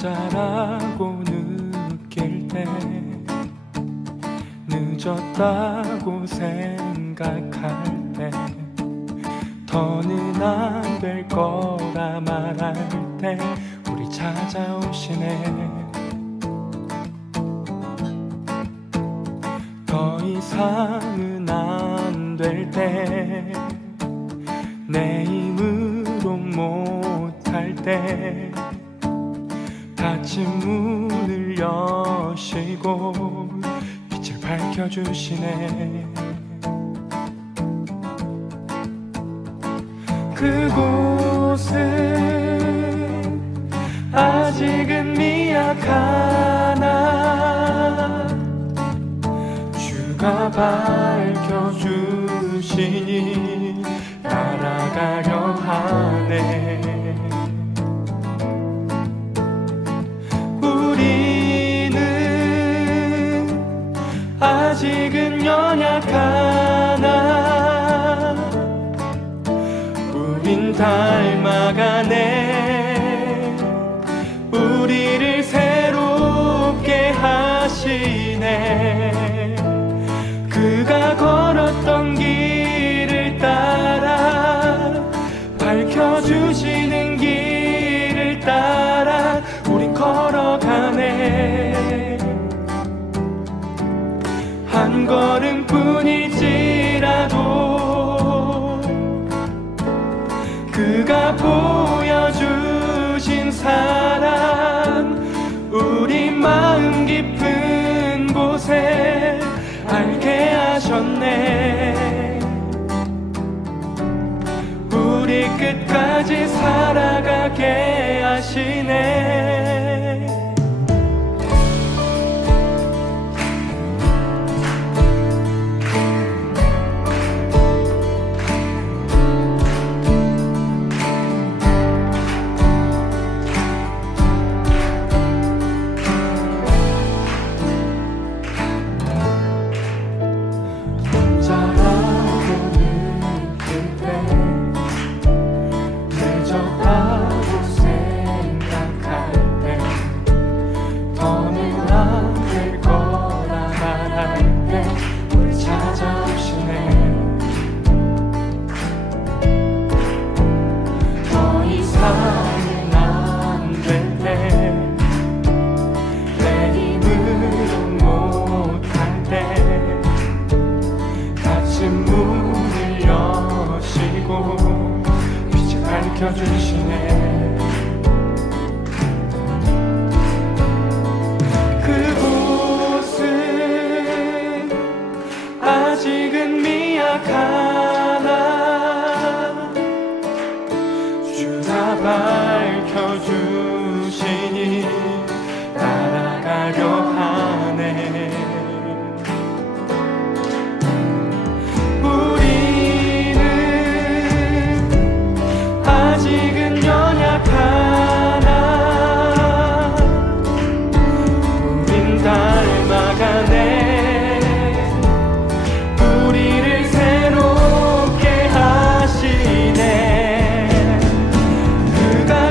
혼자라고 느낄 때, 늦었다고 생각할 때, 더는 안 될 거라 말할 때 우리 찾아오시네. 더 이상은 안 될 때, 내 힘으로 못할 때 닫힌 문을 여시고 빛을 밝혀주시네. 그곳은 아직은 미약하나 주가 밝혀주시니 따라가려 하네. 우리는 아직은 연약하나 우린 닮아가네. 우리를 새롭게 하시네. 그가 걸었던 길을 따라, 밝혀주시는 길을 따라 우린 걸어가네. 한 걸음뿐일지라도 그가 보여주신 사랑, 우리 마음 깊은 곳에 알게 하셨네. 우리 끝까지 살아가게 하시네. 문을 여시고 빛을 밝혀주시네. 그곳은 아직은 미약하나 주가 밝혀주시니 따라가려 하네. 아직은 연약하나 우린 닮아가네. 우리를 새롭게 하시네. 그가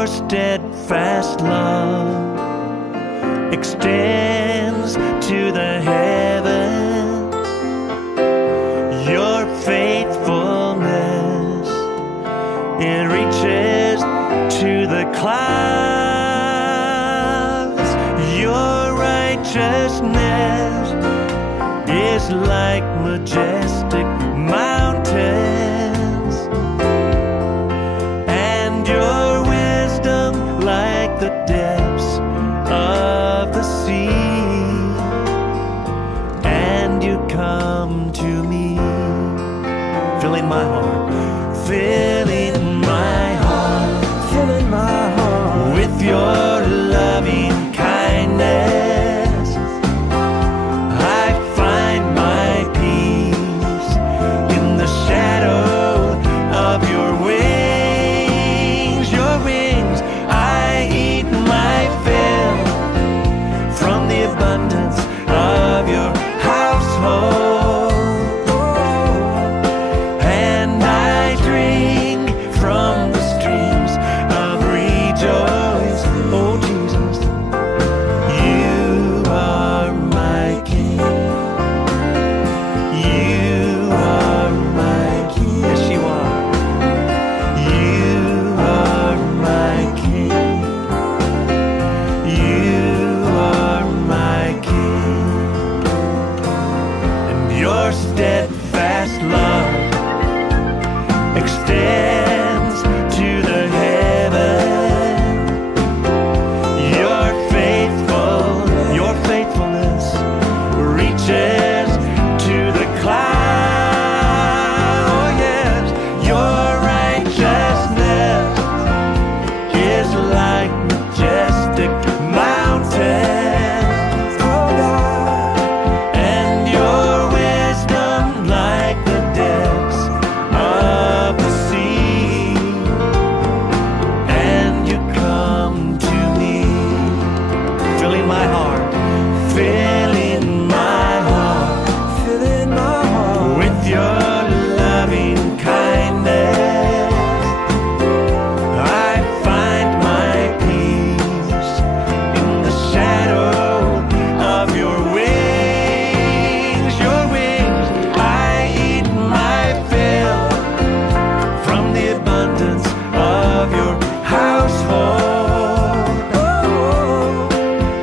your steadfast love extends to the heavens. Your faithfulness, it reaches to the clouds. Your righteousness is like majestic mountains, and your wisdom like the depths of the sea. And you come to me, filling my heart, filling my heart, filling my heart with your loving kindness. I find my peace in the shadow of your wings. Your wings, I eat my fill from the abundance of your household, and I drink from the streams of rejoice. Oh Jesus, you are my King. You are my King. Yes, you are. You are my King. You are my King. And your steadfast love extends to the heaven. Your faithfulness reaches to the clouds. Oh yes, your righteousness is like majestic mountains. Oh God, and your wisdom like the depths of the sea. And you come to me, filling my heart, filling my heart, filling my heart with your loving kindness. I find my peace in the shadow of your wings. Your wings, I eat my fill from the abundance of your household,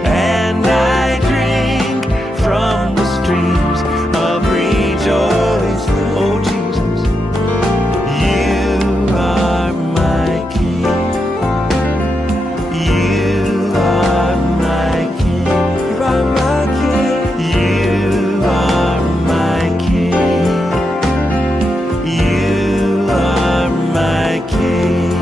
and I drink from the streams of rejoice. Oh Jesus, you are my King. You are my King. You are my King. You are my King. You are my King.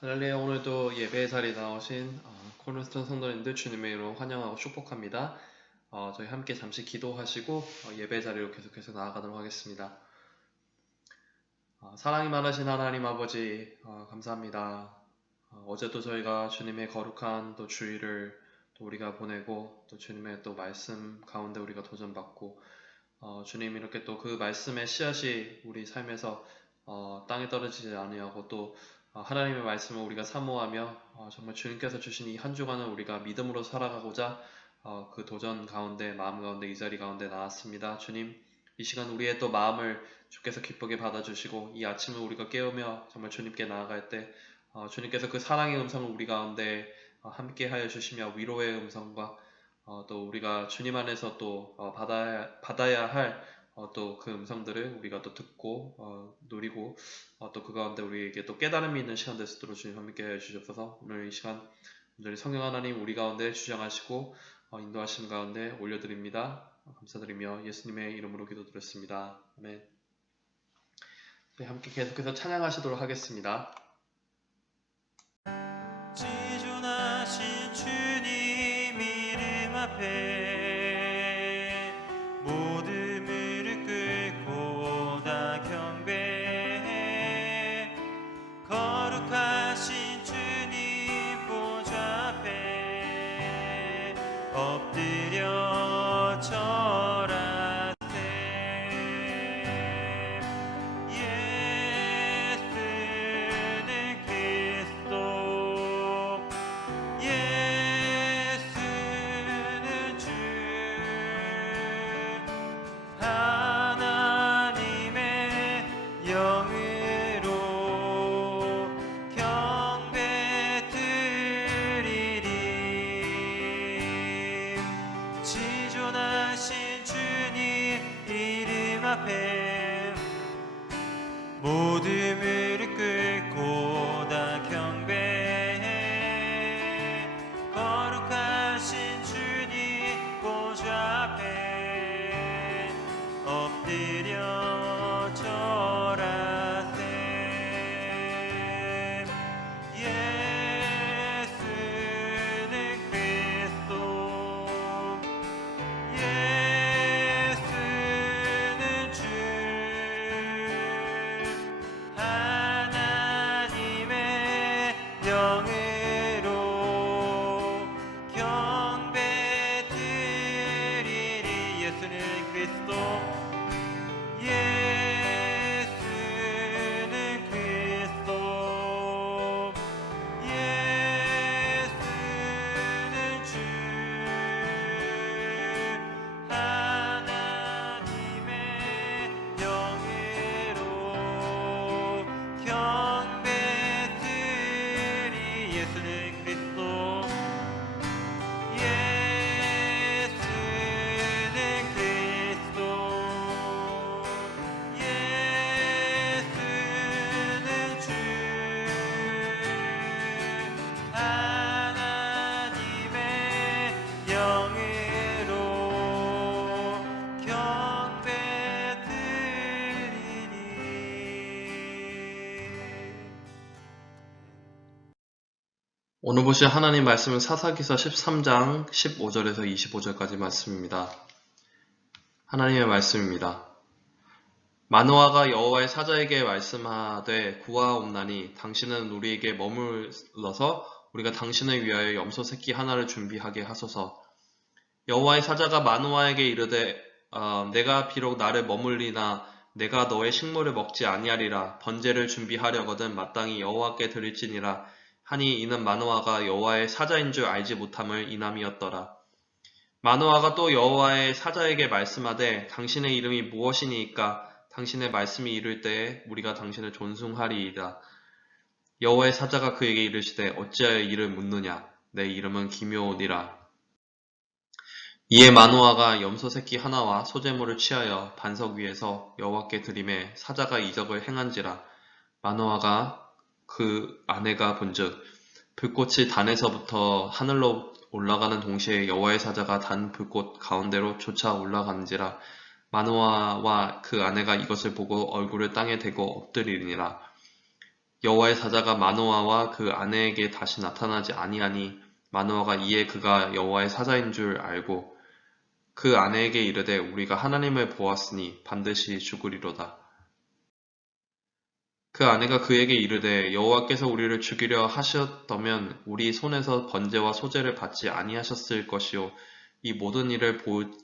할렐루야. 오늘도 예배의 자리에 나오신 코너스톤 성도님들 주님의 이름으로 환영하고 축복합니다. 저희 함께 잠시 기도하시고 예배의 자리로 계속해서 나아가도록 하겠습니다. 사랑이 많으신 하나님 아버지, 감사합니다. 어제도 저희가 주님의 거룩한 또 주일을 또 우리가 보내고, 또 주님의 또 말씀 가운데 우리가 도전받고, 주님 이렇게 또 그 말씀의 씨앗이 우리 삶에서 땅에 떨어지지 아니하고, 또 하나님의 말씀을 우리가 사모하며 정말 주님께서 주신 이 한 주간을 우리가 믿음으로 살아가고자 그 도전 가운데, 마음 가운데, 이 자리 가운데 나왔습니다. 주님, 이 시간 우리의 또 마음을 주께서 기쁘게 받아주시고, 이 아침을 우리가 깨우며 정말 주님께 나아갈 때 주님께서 그 사랑의 음성을 우리 가운데 함께 하여 주시며, 위로의 음성과 또 우리가 주님 안에서 또 받아야 할 또 그 음성들을 우리가 또 듣고 누리고, 또 그 가운데 우리에게 또 깨달음이 있는 시간 될 수 있도록 주님 함께 해 주시옵소서. 오늘 이 시간 온전히 성령 하나님 우리 가운데 주장하시고 인도하시는 가운데 올려드립니다. 감사드리며 예수님의 이름으로 기도드렸습니다. 아멘. 저희 함께 계속해서 찬양하시도록 하겠습니다. 지존하신 주님 이름 앞에 모든 무릎 꿇고 다 경배해. 거룩하신 주님 보좌 앞에 엎드려 절하세. 앞에 모든 무릎 꿇고 다 경배해 거룩하신 주님 보좌 앞에 엎드려 절하세. 예수는 그리스도 예수는 주 하나님의 영으로 경배드리리. 예수는 그리스도 예수는 그리스도 예수는 주 하나님의 영으로 경배드리. 예수는 그리스도 예수는 그리스도 예수는 주 하나님의 영으로 경배드리리. 오늘 보실 하나님 말씀은 사사기서 13장 15절에서 25절까지 말씀입니다. 하나님의 말씀입니다. 마노아가 여호와의 사자에게 말씀하되 구하옵나니 당신은 우리에게 머물러서 우리가 당신을 위하여 염소 새끼 하나를 준비하게 하소서. 여호와의 사자가 마노아에게 이르되 내가 비록 나를 머물리나 내가 너의 식물을 먹지 아니하리라. 번제를 준비하려거든 마땅히 여호와께 드릴지니라 하니 이는 마노아가 여호와의 사자인 줄 알지 못함을 인함이었더라. 마노아가 또 여호와의 사자에게 말씀하되 당신의 이름이 무엇이니까 당신의 말씀이 이를 때에 우리가 당신을 존숭하리이다. 여호와의 사자가 그에게 이르시되 어찌하여 이를 묻느냐 내 이름은 기묘니라. 이에 마노아가 염소 새끼 하나와 소제물을 취하여 반석 위에서 여호와께 드리매 사자가 이적을 행한지라. 마노아가 그 아내가 본즉 불꽃이 단에서부터 하늘로 올라가는 동시에 여호와의 사자가 단 불꽃 가운데로 쫓아 올라가는지라. 마노아와 그 아내가 이것을 보고 얼굴을 땅에 대고 엎드리니라. 여호와의 사자가 마노아와 그 아내에게 다시 나타나지 아니하니 마노아가 이에 그가 여호와의 사자인 줄 알고 그 아내에게 이르되 우리가 하나님을 보았으니 반드시 죽으리로다. 그 아내가 그에게 이르되 여호와께서 우리를 죽이려 하셨다면 우리 손에서 번제와 소제를 받지 아니하셨을 것이요 이 모든 일을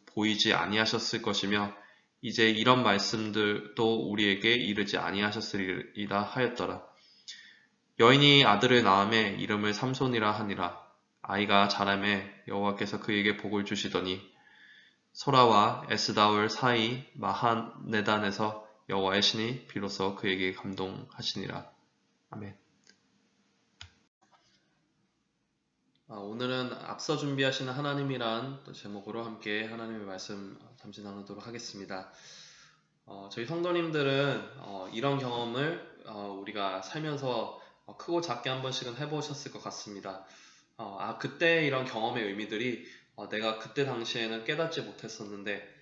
보이지 아니하셨을 것이며 이제 이런 말씀들도 우리에게 이르지 아니하셨으리라 하였더라. 여인이 아들을 낳음에 이름을 삼손이라 하니라. 아이가 자라매 여호와께서 그에게 복을 주시더니 소라와 에스다올 사이 마하네단에서 여호와의 신이 비로소 그에게 감동하시니라. 아멘. 오늘은 앞서 준비하시는 하나님이란 제목으로 함께 하나님의 말씀 잠시 나누도록 하겠습니다. 저희 성도님들은 이런 경험을 우리가 살면서 크고 작게 한 번씩은 해보셨을 것 같습니다. 그때 이런 경험의 의미들이 내가 그때 당시에는 깨닫지 못했었는데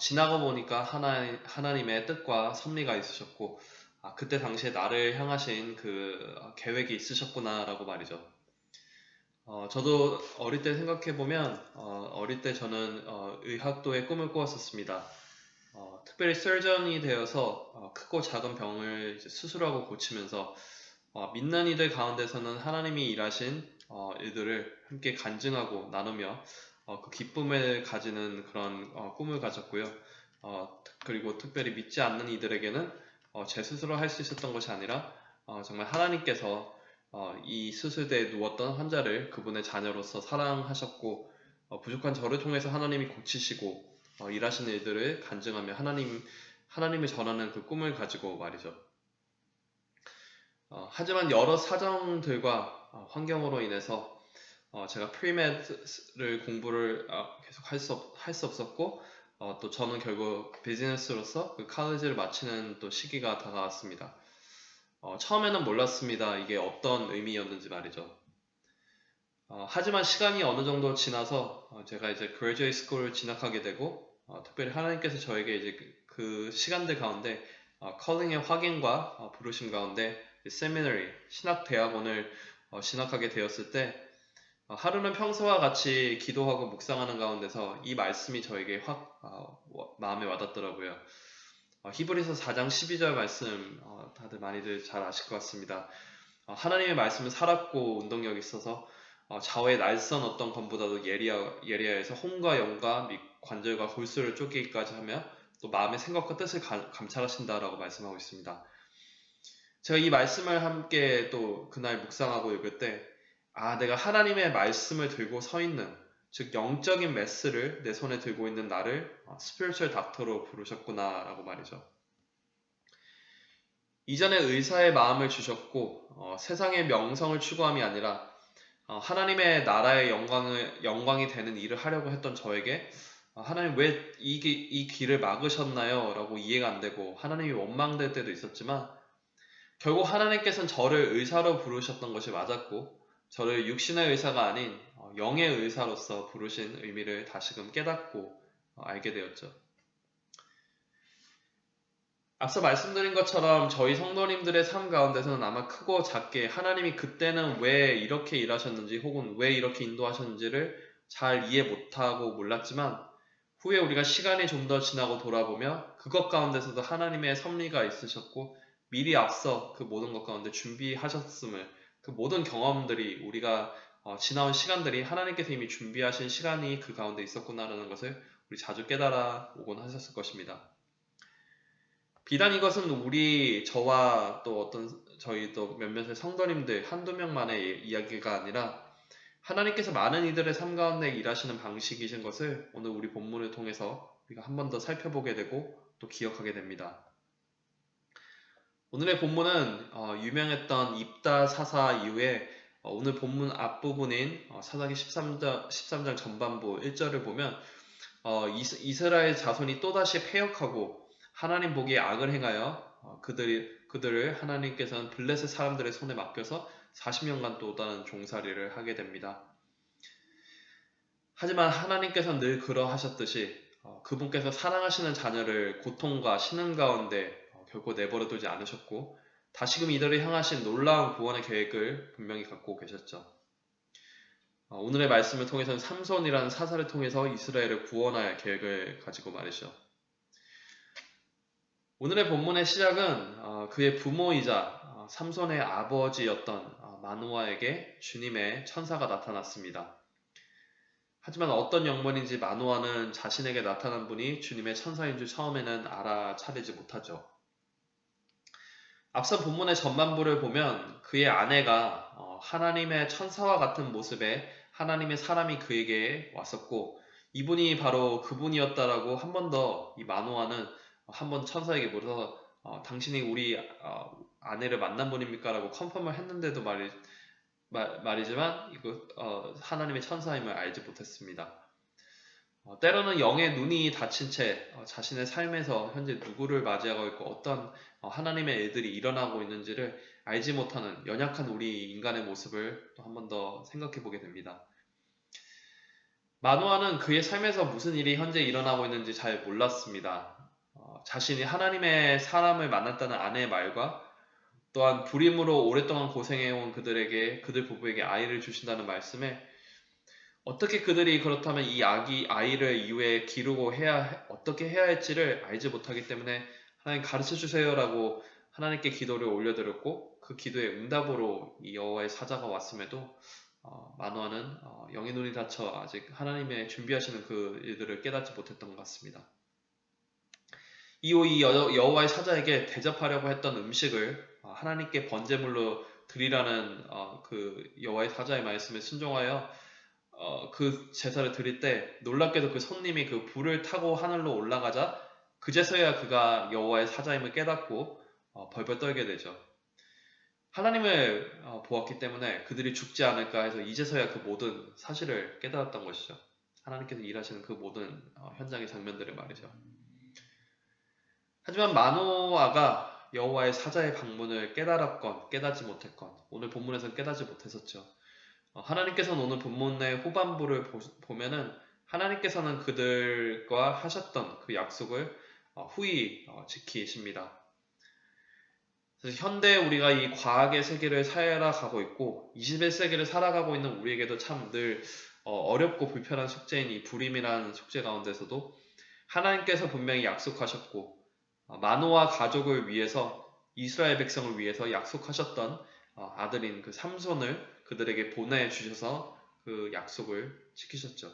지나고 보니까 하나님의 뜻과 섭리가 있으셨고 그때 당시에 나를 향하신 그 계획이 있으셨구나라고 말이죠. 저도 어릴 때 생각해보면 어릴 때 저는 의학도의 꿈을 꾸었었습니다. 특별히 설전이 되어서 크고 작은 병을 이제 수술하고 고치면서 믿는 이들 가운데서는 하나님이 일하신 일들을 함께 간증하고 나누며 그 기쁨을 가지는 그런 꿈을 가졌고요. 그리고 특별히 믿지 않는 이들에게는 제 스스로 할 수 있었던 것이 아니라 정말 하나님께서 이 수술대에 누웠던 환자를 그분의 자녀로서 사랑하셨고 부족한 저를 통해서 하나님이 고치시고 일하시는 일들을 간증하며 하나님을 전하는 그 꿈을 가지고 말이죠. 하지만 여러 사정들과 환경으로 인해서 제가 프리메드를 공부를 계속 할 수 없었고 또 저는 결국 비즈니스로서 그 칼리지를 마치는 또 시기가 다가왔습니다. 처음에는 몰랐습니다. 이게 어떤 의미였는지 말이죠. 하지만 시간이 어느 정도 지나서 제가 이제 graduate school을 진학하게 되고 특별히 하나님께서 저에게 이제 그 시간들 가운데 컬링의 확인과 부르심 가운데 세미너리 신학 대학원을 진학하게 되었을 때 하루는 평소와 같이 기도하고 묵상하는 가운데서 이 말씀이 저에게 확 마음에 와닿더라고요. 히브리서 4장 12절 말씀 다들 많이들 잘 아실 것 같습니다. 하나님의 말씀은 살았고 운동력이 있어서 좌우의 날선 어떤 검보다도 예리하여서 혼과 영과 및 관절과 골수를 쫓기기까지 하며 또 마음의 생각과 뜻을 감찰하신다라고 말씀하고 있습니다. 제가 이 말씀을 함께 또 그날 묵상하고 읽을 때 내가 하나님의 말씀을 들고 서 있는 즉 영적인 메스를 내 손에 들고 있는 나를 스피리추얼 닥터로 부르셨구나 라고 말이죠. 이전에 의사의 마음을 주셨고 세상의 명성을 추구함이 아니라 하나님의 나라의 영광이 되는 일을 하려고 했던 저에게 하나님 왜 이 길을 막으셨나요? 라고 이해가 안 되고 하나님이 원망될 때도 있었지만 결국 하나님께서는 저를 의사로 부르셨던 것이 맞았고 저를 육신의 의사가 아닌 영의 의사로서 부르신 의미를 다시금 깨닫고 알게 되었죠. 앞서 말씀드린 것처럼 저희 성도님들의 삶 가운데서는 아마 크고 작게 하나님이 그때는 왜 이렇게 일하셨는지 혹은 왜 이렇게 인도하셨는지를 잘 이해 못하고 몰랐지만 후에 우리가 시간이 좀 더 지나고 돌아보며 그것 가운데서도 하나님의 섭리가 있으셨고 미리 앞서 그 모든 것 가운데 준비하셨음을 그 모든 경험들이 우리가 지나온 시간들이 하나님께서 이미 준비하신 시간이 그 가운데 있었구나라는 것을 우리 자주 깨달아 오곤 하셨을 것입니다. 비단 이것은 저와 또 저희 또 몇몇의 성도님들 한두 명만의 이야기가 아니라 하나님께서 많은 이들의 삶 가운데 일하시는 방식이신 것을 오늘 우리 본문을 통해서 우리가 한 번 더 살펴보게 되고 또 기억하게 됩니다. 오늘의 본문은 유명했던 입다 사사 이후에 오늘 본문 앞부분인 사사기 13장 전반부 1절을 보면 이스라엘 자손이 또다시 패역하고 하나님 보기에 악을 행하여 그들을 하나님께서는 블레셋 사람들의 손에 맡겨서 40년간 또 다른 종살이를 하게 됩니다. 하지만 하나님께서는 늘 그러하셨듯이 그분께서 사랑하시는 자녀를 고통과 신음 가운데 결코 내버려두지 않으셨고 다시금 이들을 향하신 놀라운 구원의 계획을 분명히 갖고 계셨죠. 오늘의 말씀을 통해서는 삼손이라는 사사를 통해서 이스라엘을 구원할 계획을 가지고 말이죠. 오늘의 본문의 시작은 그의 부모이자 삼손의 아버지였던 마누아에게 주님의 천사가 나타났습니다. 하지만 어떤 영문인지 마누아는 자신에게 나타난 분이 주님의 천사인 줄 처음에는 알아차리지 못하죠. 앞선 본문의 전반부를 보면 그의 아내가 하나님의 천사와 같은 모습의 하나님의 사람이 그에게 왔었고 이분이 바로 그분이었다라고 한 번 더 이 마누아는 한 번 천사에게 물어서 당신이 우리 아내를 만난 분입니까? 라고 컨펌을 했는데도 말이지만 하나님의 천사임을 알지 못했습니다. 때로는 영의 눈이 닫힌 채 자신의 삶에서 현재 누구를 맞이하고 있고 어떤 하나님의 일들이 일어나고 있는지를 알지 못하는 연약한 우리 인간의 모습을 또 한 번 더 생각해 보게 됩니다. 마누아는 그의 삶에서 무슨 일이 현재 일어나고 있는지 잘 몰랐습니다. 자신이 하나님의 사람을 만났다는 아내의 말과 또한 불임으로 오랫동안 고생해온 그들 부부에게 아이를 주신다는 말씀에 어떻게 그들이 그렇다면 이 아이를 이후에 기르고 어떻게 해야 할지를 알지 못하기 때문에 하나님 가르쳐 주세요라고 하나님께 기도를 올려드렸고 그 기도의 응답으로 이 여호와의 사자가 왔음에도 마누아는 영의 눈이 닫혀 아직 하나님의 준비하시는 그 일들을 깨닫지 못했던 것 같습니다. 이후 이 여호와의 사자에게 대접하려고 했던 음식을 하나님께 번제물로 드리라는 그 여호와의 사자의 말씀에 순종하여 그 제사를 드릴 때 놀랍게도 그 손님이 그 불을 타고 하늘로 올라가자 그제서야 그가 여호와의 사자임을 깨닫고 벌벌 떨게 되죠. 하나님을 보았기 때문에 그들이 죽지 않을까 해서 이제서야 그 모든 사실을 깨달았던 것이죠. 하나님께서 일하시는 그 모든 현장의 장면들을 말이죠. 하지만 마노아가 여호와의 사자의 방문을 깨달았건 깨닫지 못했건, 오늘 본문에서는 깨닫지 못했었죠. 하나님께서는 오늘 본문의 후반부를 보면은 하나님께서는 그들과 하셨던 그 약속을 후히 지키십니다. 그래서 현대 우리가 이 과학의 세계를 살아가고 있고 21세기를 살아가고 있는 우리에게도 참 늘 어렵고 불편한 숙제인 이 불임이라는 숙제 가운데서도 하나님께서 분명히 약속하셨고 마노아 가족을 위해서, 이스라엘 백성을 위해서 약속하셨던 아들인 그 삼손을 그들에게 보내주셔서 그 약속을 지키셨죠.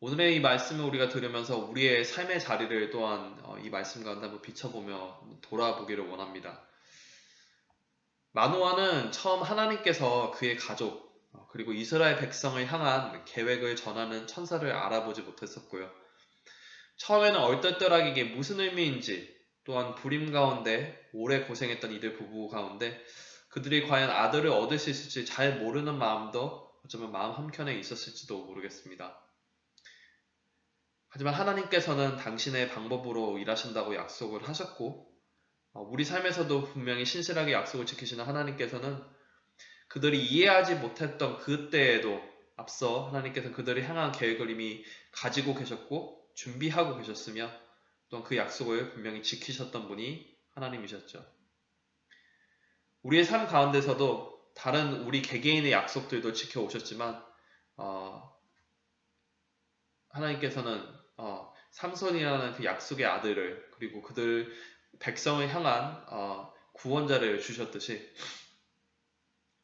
오늘의 이 말씀을 우리가 들으면서 우리의 삶의 자리를 또한 이 말씀 가운데 한번 비춰보며 돌아보기를 원합니다. 마노아는 처음 하나님께서 그의 가족 그리고 이스라엘 백성을 향한 계획을 전하는 천사를 알아보지 못했었고요. 처음에는 얼떨떨하게 이게 무슨 의미인지, 또한 불임 가운데 오래 고생했던 이들 부부 가운데 그들이 과연 아들을 얻을 수 있을지 잘 모르는 마음도 어쩌면 마음 한켠에 있었을지도 모르겠습니다. 하지만 하나님께서는 당신의 방법으로 일하신다고 약속을 하셨고, 우리 삶에서도 분명히 신실하게 약속을 지키시는 하나님께서는 그들이 이해하지 못했던 그때에도 앞서 하나님께서는 그들을 향한 계획을 이미 가지고 계셨고 준비하고 계셨으며, 또한 그 약속을 분명히 지키셨던 분이 하나님이셨죠. 우리의 삶 가운데서도 다른 우리 개개인의 약속들도 지켜오셨지만 하나님께서는 삼손이라는 그 약속의 아들을, 그리고 그들 백성을 향한 구원자를 주셨듯이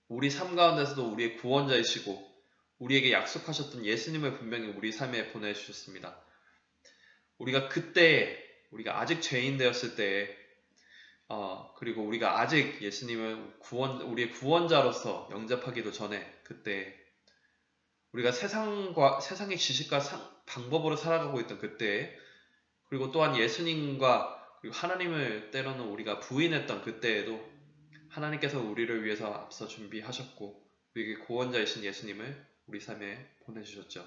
우리 삶 가운데서도 우리의 구원자이시고 우리에게 약속하셨던 예수님을 분명히 우리 삶에 보내주셨습니다. 우리가 그때, 우리가 아직 죄인 되었을 때, 그리고 우리가 아직 예수님을 우리의 구원자로서 영접하기도 전에, 그때 우리가 세상의 지식과 방법으로 살아가고 있던 그때, 그리고 또한 예수님과 그리고 하나님을 때로는 우리가 부인했던 그때에도 하나님께서 우리를 위해서 앞서 준비하셨고 우리에게 구원자이신 예수님을 우리 삶에 보내주셨죠.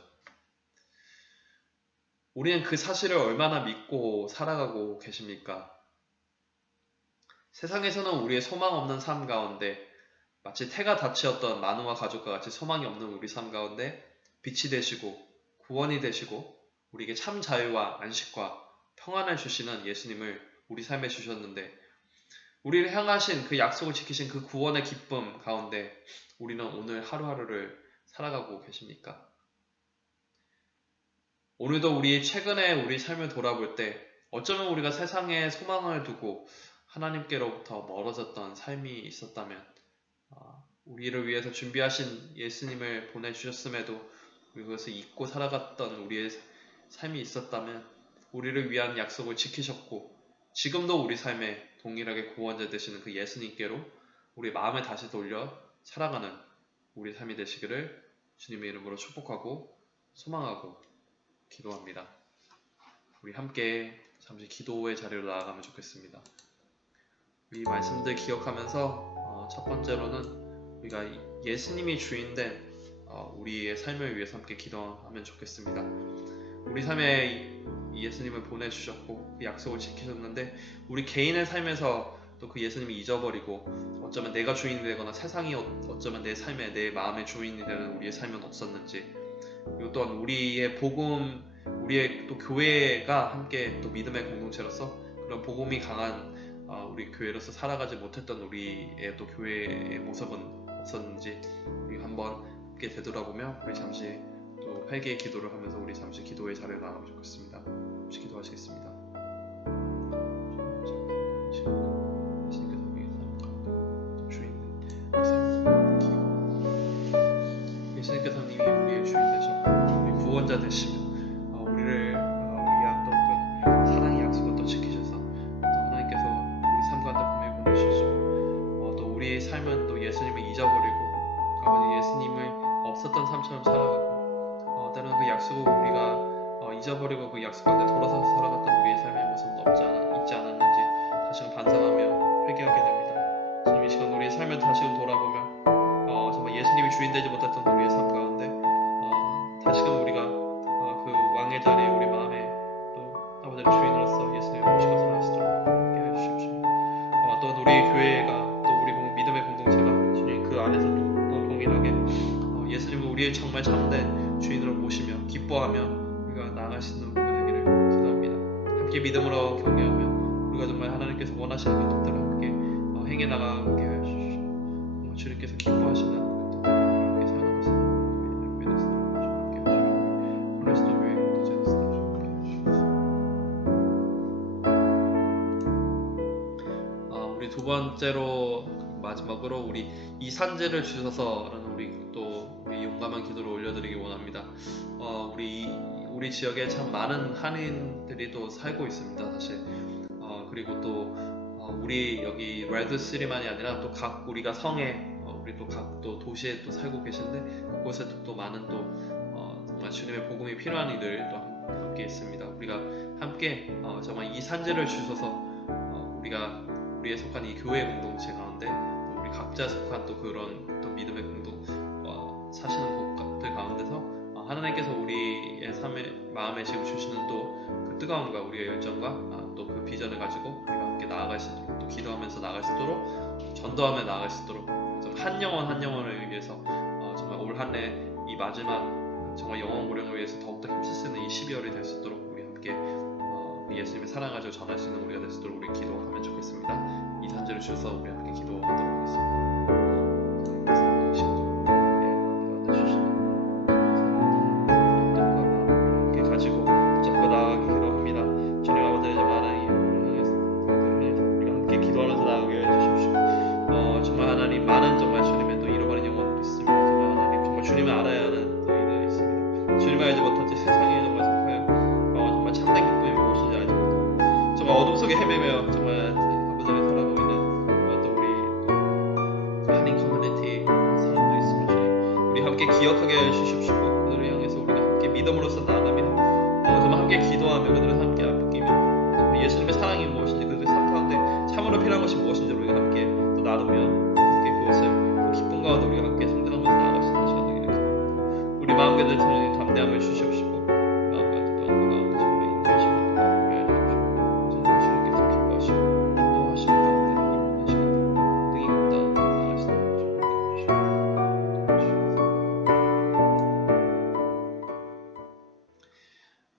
우리는 그 사실을 얼마나 믿고 살아가고 계십니까? 세상에서는 우리의 소망 없는 삶 가운데 마치 태가 닫히었던 마노아 가족과 같이 소망이 없는 우리 삶 가운데 빛이 되시고 구원이 되시고 우리에게 참 자유와 안식과 평안을 주시는 예수님을 우리 삶에 주셨는데, 우리를 향하신 그 약속을 지키신 그 구원의 기쁨 가운데 우리는 오늘 하루하루를 살아가고 계십니까? 오늘도 최근에 우리 삶을 돌아볼 때 어쩌면 우리가 세상에 소망을 두고 하나님께로부터 멀어졌던 삶이 있었다면, 우리를 위해서 준비하신 예수님을 보내주셨음에도 그것을 잊고 살아갔던 우리의 삶이 있었다면, 우리를 위한 약속을 지키셨고 지금도 우리 삶에 동일하게 구원자 되시는 그 예수님께로 우리 마음을 다시 돌려 살아가는 우리 삶이 되시기를 주님의 이름으로 축복하고 소망하고 기도합니다. 우리 함께 잠시 기도의 자리로 나아가면 좋겠습니다. 이 말씀들 기억하면서 첫 번째로는 우리가 예수님이 주인된 우리의 삶을 위해서 함께 기도하면 좋겠습니다. 우리 삶에 예수님을 보내주셨고 그 약속을 지키셨는데 우리 개인의 삶에서 또 그 예수님이 잊어버리고 어쩌면 내가 주인이 되거나 세상이 어쩌면 내 삶에, 내 마음의 주인이 되는 우리의 삶은 없었는지, 그리고 또한 우리의 복음, 우리의 또 교회가 함께 또 믿음의 공동체로서 그런 복음이 강한 우리 교회로서 살아가지 못했던 우리의 또 교회의 모습은 없었는지 우리 한번 함께 되돌아보며 우리 잠시 또 회개의 기도를 하면서 우리 잠시 기도의 자리에 나가면 좋겠습니다. 잠시 기도하시겠습니다. 예수님께서는 이미 우리의 주인 되셨고 우리 구원자 되시며 우리를 위한 또 그 사랑의 약속을 또 지키셔서 또 하나님께서 우리 삶 가운데 분명히 보내주시고 또 우리의 삶은 또 예수님을 잊어버리고 아버지 예수님을 없었던 삶처럼 살아가고 때로는 그 약속을 우리가 잊어버리고 그 약속 가운데 돌아서서 살아갔던 우리의 삶의 모습은 있지 않았는지 다시금 반성하며 회개하게 됩니다. 주님 이 시간 우리의 삶을 다시금 돌아보며 정말 예수님이 주인 되지 못했던 우리의 삶 가운데 주인으로서 예수님을 모시고 살아가시도록 함께 해주십시오. 또한 우리 교회가 또 우리 믿음의 공동체가 주님 그 안에서 또 동일하게 예수님을 우리의 정말 참된 주인으로 모시며 기뻐하며 우리가 나아가시는 우리가 되기를 기도합니다. 함께 믿음으로 경배하며 우리가 정말 하나님께서 원하시는 것들을 함께 행해 나가게 하여 주십시오. 주님께서 기뻐하시는 것들을 함께 살아가시는 믿음의 교회 되시도록 함께 해주시고 그리스도 교회 공동체 되시도록 함께 해주십시오. 우리 두 번째로 마지막으로 우리 이 산지를 주셔서라는 우리 용감한 기도를 올려드리기 원합니다. 우리 지역에 참 많은 한인들이 또 살고 있습니다, 사실. 그리고 또 우리 여기 레드시티만이 아니라 또 각 우리가 성에 우리 또 각 또 도시에 또 살고 계신데 그곳에 또 많은 또 정말 주님의 복음이 필요한 이들 또 함께 있습니다. 우리가 함께 정말 이 산지를 주셔서 우리에 속한 이 교회 공동체 가운데 또 우리 각자 속한 또 그런 또 믿음의 사시는 곳들 가운데서 하나님께서 우리의 삶의 마음에 지금 주시는 또 그 뜨거움과 우리의 열정과 또 그 비전을 가지고 우리가 함께 나아가시도록 또 기도하면서 나아가시도록 전도하며 나아가시도록 한 영혼 한 영혼을 위해서 정말 올 한 해 이 마지막 정말 영원 고령을 위해서 더욱더 힘쓸 수 있는 이 12월이 될 수 있도록 우리 함께 우리 예수님의 사랑 가지고 전할 수 있는 우리가 될 수 있도록 우리 기도하면 좋겠습니다. 이 산지를 주셔서 우리 함께 기도하도록 하겠습니다. 많은 정말 주님의 또 잃어버린 영혼도 있습니다. 정말 하나님 정말 주님을 알아야 하는 또 이들이 있습니다. 주님을 알지 못한 채 세상에 정말 속하여 정말 참된 기쁨이 무엇인지 알지 못하고 정말 어둠 속에 헤매며 정말 아버지를 살아가고 있는 또 우리 한인 커뮤니티 사람도 있으면 주님 우리 함께 기억하게 해주십시오. 그들을 향해서 우리가 함께 믿음으로써 나아가며 정말 함께 기도하며 그들을 함께 아끼며 정말 예수님의 사랑이 무엇인지 그들의 삶 가운데 참으로 필요한 것이 무엇인지 우리가 함께 또 나누며 그것을 기쁨 가운데 우리가 함께 성장하면서 나아가시는 시간 되기를 기도합니다. 우리 마음가들 주님 담대함을 주시옵시고 마음가들 또한 그 가운데 주님의 인도하심을 받게 해주십시오. 주님께서 기뻐하시고 인도하시는 가운데 이 모든 시간들 등이 굽다 나아가시는 주님께 해주시옵소서.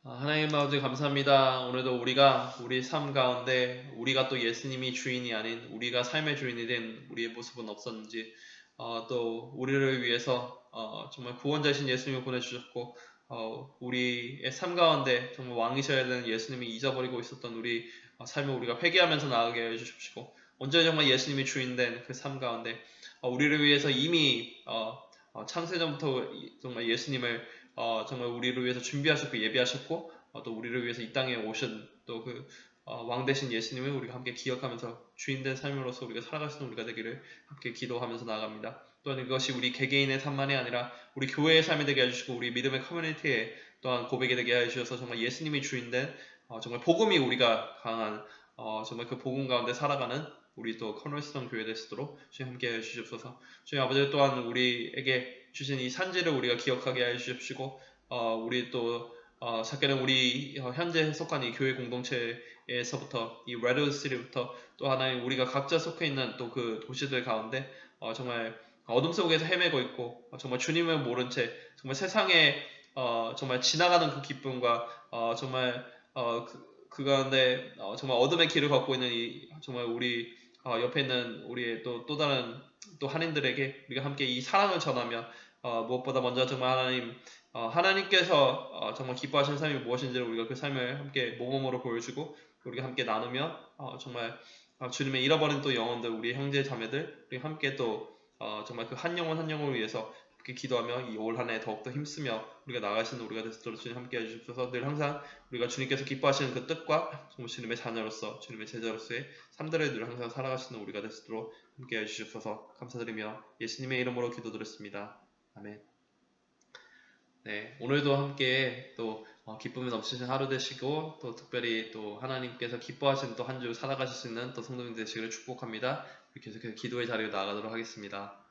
하나님 아버지 감사합니다. 오늘도 우리가 우리 삶 가운데 우리가 또 예수님이 주인이 아닌 우리가 삶의 주인이 된 우리의 모습은 없었는지 또 우리를 위해서 정말 구원자이신 예수님을 보내주셨고 우리의 삶 가운데 정말 왕이셔야 되는 예수님이 잊어버리고 있었던 우리 삶을 우리가 회개하면서 나아가게 해주십시고 언제나 정말 예수님이 주인된 그 삶 가운데 우리를 위해서 이미 창세전부터 정말 예수님을 정말 우리를 위해서 준비하셨고 예비하셨고 또 우리를 위해서 이 땅에 오신 또 그 왕 대신 예수님을 우리가 함께 기억하면서 주인된 삶으로서 우리가 살아갈 수 있는 우리가 되기를 함께 기도하면서 나아갑니다. 또한 이것이 우리 개개인의 삶만이 아니라 우리 교회의 삶이 되게 해주시고 우리 믿음의 커뮤니티에 또한 고백이 되게 해주셔서 정말 예수님이 주인된 정말 복음이 우리가 강한 정말 그 복음 가운데 살아가는 우리 또 커널스톤 교회 될 수 있도록 주님 함께 해주시옵소서. 주님 아버지 또한 우리에게 주신 이 산지를 우리가 기억하게 해주십시고 우리 또 작게는 우리 현재 속한 이 교회 공동체에서부터 이 레드시티부터 또 하나의 우리가 각자 속해 있는 또 그 도시들 가운데 정말 어둠 속에서 헤매고 있고 정말 주님을 모른 채 정말 세상에 정말 지나가는 그 기쁨과 정말 그 가운데 정말 어둠의 길을 걷고 있는 이 정말 우리 옆에 있는 우리의 또 다른 또 한인들에게 우리가 함께 이 사랑을 전하며 무엇보다 먼저 정말 하나님께서 정말 기뻐하시는 삶이 무엇인지를 우리가 그 삶을 함께 모범으로 보여주고 우리가 함께 나누며 정말 주님의 잃어버린 또 영혼들 우리 형제 자매들 우리 함께 또 정말 그 한 영혼 한 영혼을 위해서 함께 기도하며 이 올 한 해 더욱더 힘쓰며 우리가 나아가시는 우리가 되도록 주님 함께 해주셔서 늘 항상 우리가 주님께서 기뻐하시는 그 뜻과 정말 주님의 자녀로서 주님의 제자로서의 삶들을 늘 항상 살아가시는 우리가 되도록 함께 해주셔서 감사드리며 예수님의 이름으로 기도드렸습니다. 아멘. 네, 오늘도 함께 또 기쁨이 넘치는 하루 되시고 또 특별히 또 하나님께서 기뻐하시는 또 한 주 살아가실 수 있는 또 성도님 되시기를 축복합니다. 계속해서 기도의 자리로 나아가도록 하겠습니다.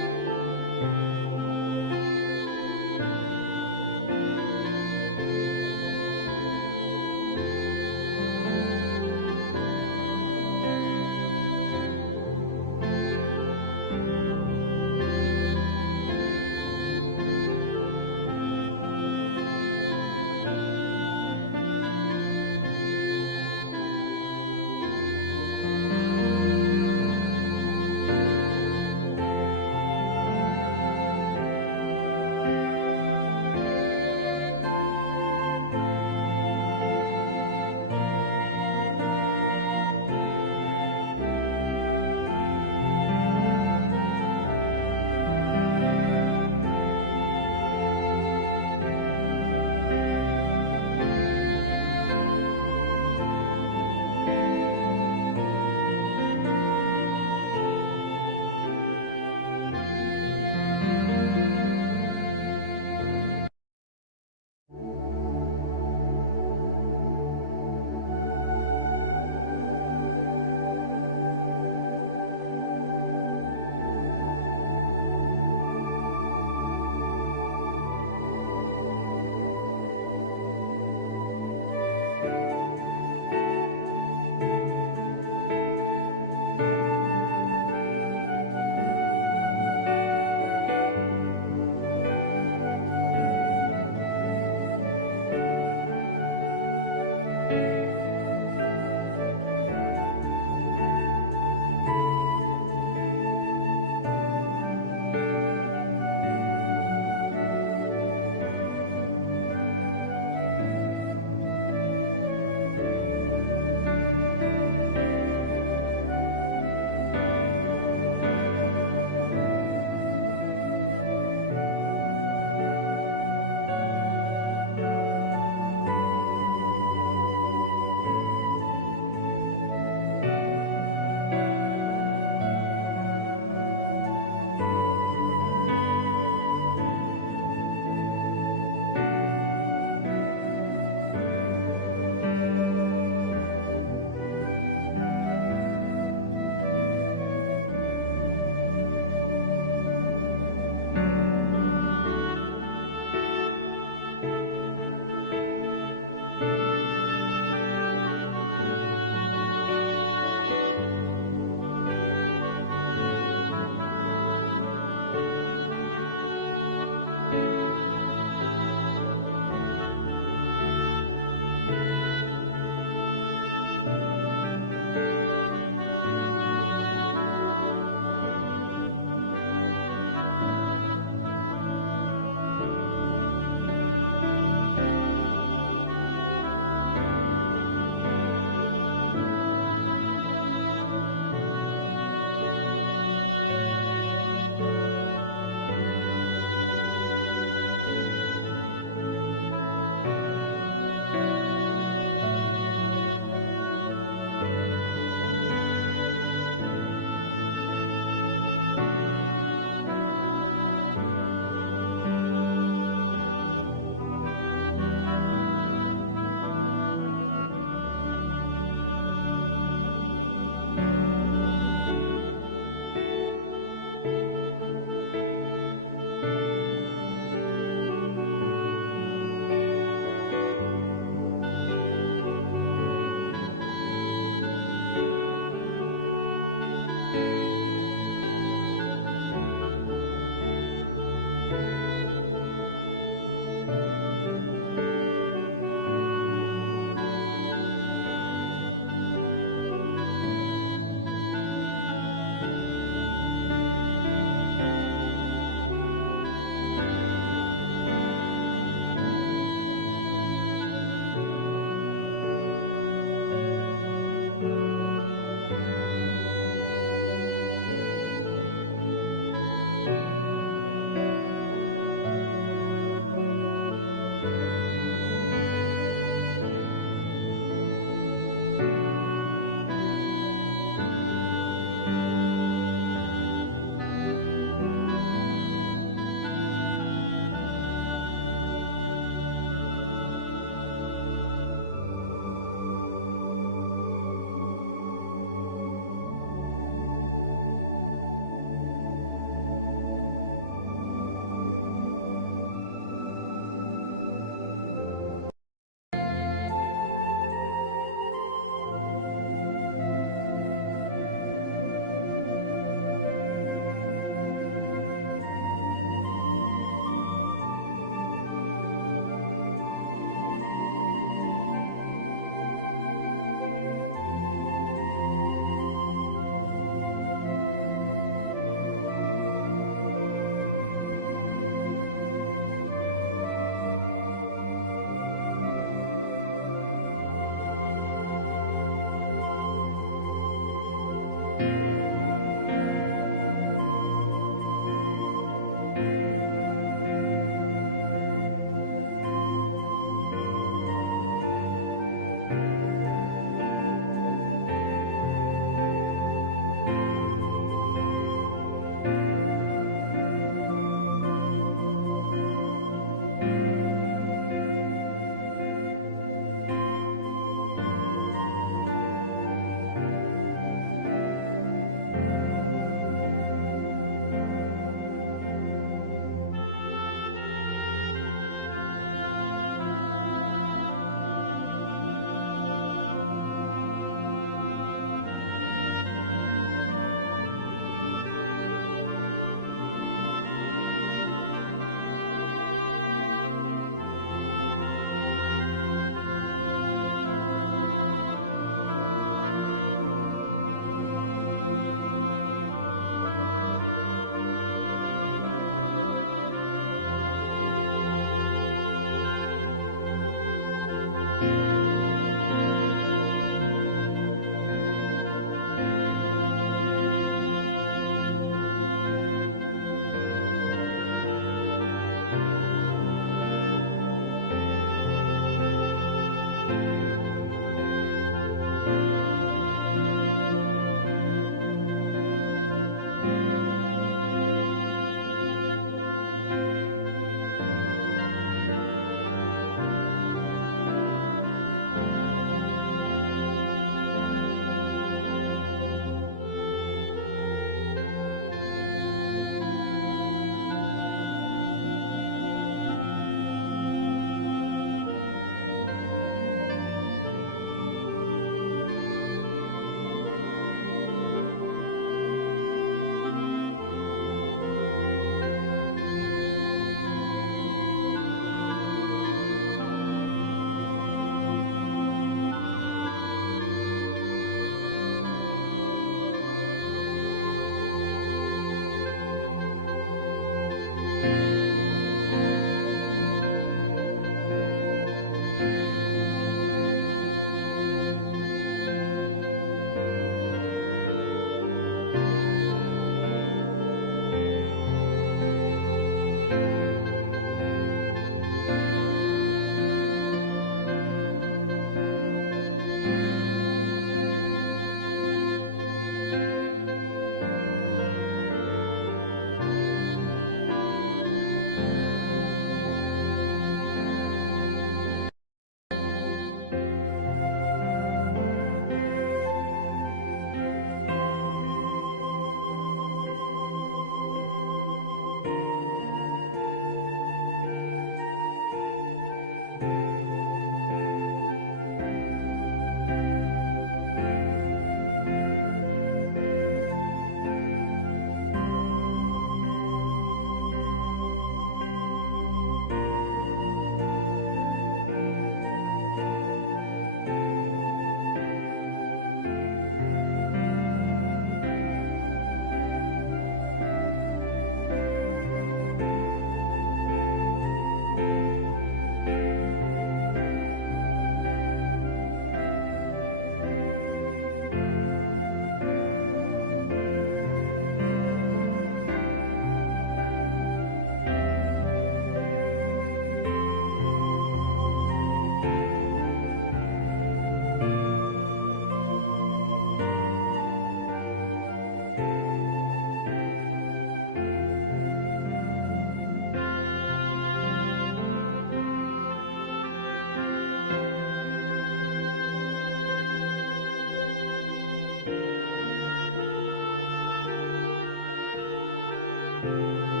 King.